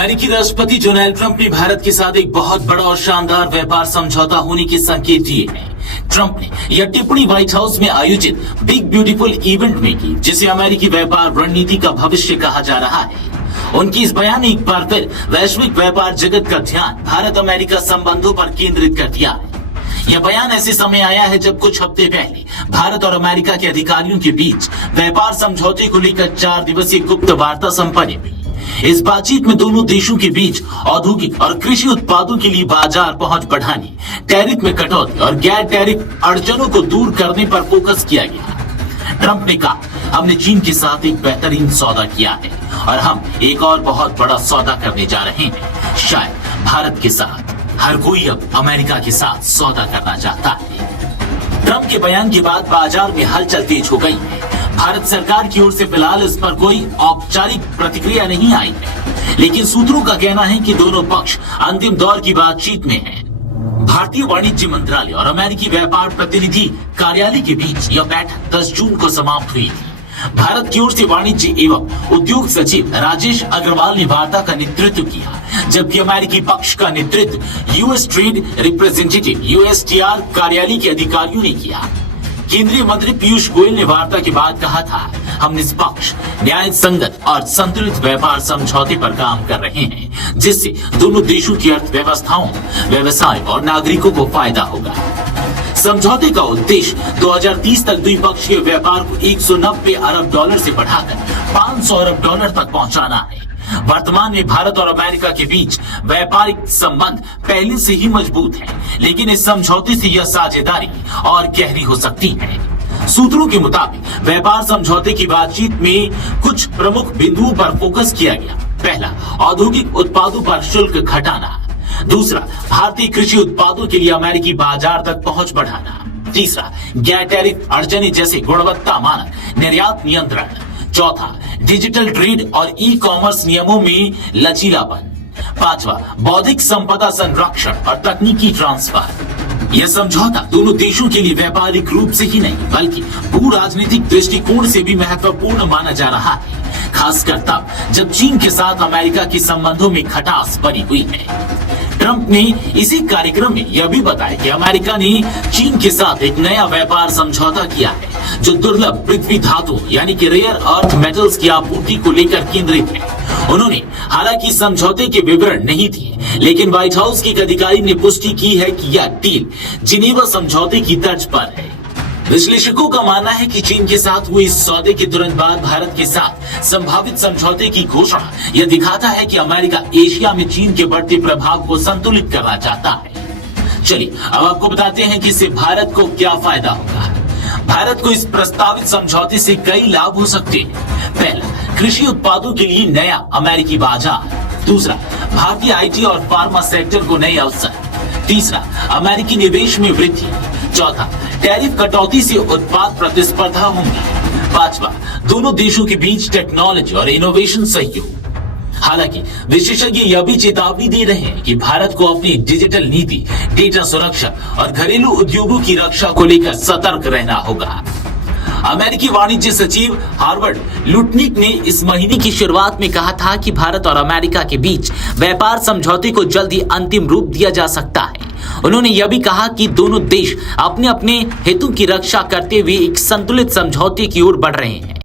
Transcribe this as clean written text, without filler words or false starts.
अमेरिकी राष्ट्रपति Donald Trump ने भारत के साथ एक बहुत बड़ा और शानदार व्यापार समझौता होने के संकेत दिए हैं। ट्रंप ने यह टिप्पणी व्हाइट हाउस में आयोजित बिग ब्यूटीफुल इवेंट में की, जिसे अमेरिकी व्यापार रणनीति का भविष्य कहा जा रहा है। उनकी इस बयान ने एक बार फिर वैश्विक व्यापार जगत का ध्यान भारत अमेरिका संबंधों पर केंद्रित कर दिया है। यह बयान ऐसे समय आया है जब कुछ हफ्ते पहले भारत और अमेरिका के अधिकारियों के बीच व्यापार समझौते को लेकर 4 दिवसीय गुप्त वार्ता संपन्न हुई। इस बातचीत में दोनों देशों के बीच औद्योगिक और कृषि उत्पादों के लिए बाजार पहुंच बढ़ाने, टैरिफ में कटौती और गैर टैरिफ अड़चनों को दूर करने पर फोकस किया गया। ट्रंप ने कहा, हमने चीन के साथ एक बेहतरीन सौदा किया है और हम एक और बहुत बड़ा सौदा करने जा रहे हैं। शायद भारत के साथ हर कोई अब अमेरिका के साथ सौदा करना चाहता है। ट्रंप के बयान के बाद बाजार में हलचल तेज हो गई है। भारत सरकार की ओर से फिलहाल इस पर कोई औपचारिक प्रतिक्रिया नहीं आई है, लेकिन सूत्रों का कहना है कि दोनों पक्ष अंतिम दौर की बातचीत में हैं। भारतीय वाणिज्य मंत्रालय और अमेरिकी व्यापार प्रतिनिधि कार्यालय के बीच यह बैठक 10 जून को समाप्त हुई थी। भारत की ओर से वाणिज्य एवं उद्योग सचिव राजेश अग्रवाल ने वार्ता का नेतृत्व किया, जबकि अमेरिकी पक्ष का नेतृत्व यूएस ट्रेड रिप्रेजेंटेटिव यूएसटीआर कार्यालय के अधिकारियों ने किया। केंद्रीय मंत्री पीयूष गोयल ने वार्ता के बाद कहा था, हम निष्पक्ष, न्याय संगत और संतुलित व्यापार समझौते पर काम कर रहे हैं, जिससे दोनों देशों की अर्थव्यवस्थाओं, व्यवसाय और नागरिकों को फायदा होगा। समझौते का उद्देश्य 2030 तक द्विपक्षीय व्यापार को 190 अरब डॉलर से बढ़ाकर 500 अरब डॉलर तक पहुंचाना है। वर्तमान में भारत और अमेरिका के बीच व्यापारिक संबंध पहले से ही मजबूत है, लेकिन इस समझौते से यह साझेदारी और गहरी हो सकती है। सूत्रों के मुताबिक व्यापार समझौते की बातचीत में कुछ प्रमुख बिंदुओं पर फोकस किया गया। पहला, औद्योगिक उत्पादों पर शुल्क घटाना। दूसरा, भारतीय कृषि उत्पादों के लिए अमेरिकी बाजार तक पहुंच बढ़ाना। तीसरा, गैर टैरिफ अड़चनें जैसे गुणवत्ता मानक, निर्यात नियंत्रण। चौथा, डिजिटल ट्रेड और ई कॉमर्स नियमों में लचीलापन। पांचवा, बौद्धिक संपदा संरक्षण और तकनीकी ट्रांसफर। यह समझौता दोनों देशों के लिए व्यापारिक रूप से ही नहीं, बल्कि भू राजनीतिक दृष्टिकोण से भी महत्वपूर्ण माना जा रहा है, खासकर तब जब चीन के साथ अमेरिका के संबंधों में खटास बनी हुई है। ट्रंप ने इसी कार्यक्रम में यह भी बताया कि अमेरिका ने चीन के साथ एक नया व्यापार समझौता किया है, जो दुर्लभ पृथ्वी धातु यानी कि रेयर अर्थ मेटल्स की आपूर्ति को लेकर केंद्रित है। उन्होंने हालांकि समझौते के विवरण नहीं दिए, लेकिन व्हाइट हाउस के एक अधिकारी ने पुष्टि की है कि यह डील जिनेवा समझौते की तर्ज पर है। विश्लेषकों का मानना है कि चीन के साथ हुए इस सौदे के तुरंत बाद भारत के साथ संभावित समझौते की घोषणा यह दिखाता है कि अमेरिका एशिया में चीन के बढ़ते प्रभाव को संतुलित करना चाहता है। चलिए अब आपको बताते हैं कि इससे भारत को क्या फायदा होगा। भारत को इस प्रस्तावित समझौते से कई लाभ हो सकते हैं। पहला, कृषि उत्पादों के लिए नया अमेरिकी बाजार। दूसरा, भारतीय आईटी और फार्मा सेक्टर को नए अवसर। तीसरा, अमेरिकी निवेश में वृद्धि। चौथा, टैरिफ कटौती से उत्पाद प्रतिस्पर्धा होंगी। पांचवा, दोनों देशों के बीच टेक्नोलॉजी और इनोवेशन सहयोग। हालांकि विशेषज्ञ यह भी चेतावनी दे रहे हैं कि भारत को अपनी डिजिटल नीति, डेटा सुरक्षा और घरेलू उद्योगों की रक्षा को लेकर सतर्क रहना होगा। अमेरिकी वाणिज्य सचिव हार्वर्ड लुटनिक ने इस महीने की शुरुआत में कहा था कि भारत और अमेरिका के बीच व्यापार समझौते को जल्दी अंतिम रूप दिया जा सकता है। उन्होंने यह भी कहा कि दोनों देश अपने अपने हितों की रक्षा करते हुए एक संतुलित समझौते की ओर बढ़ रहे हैं।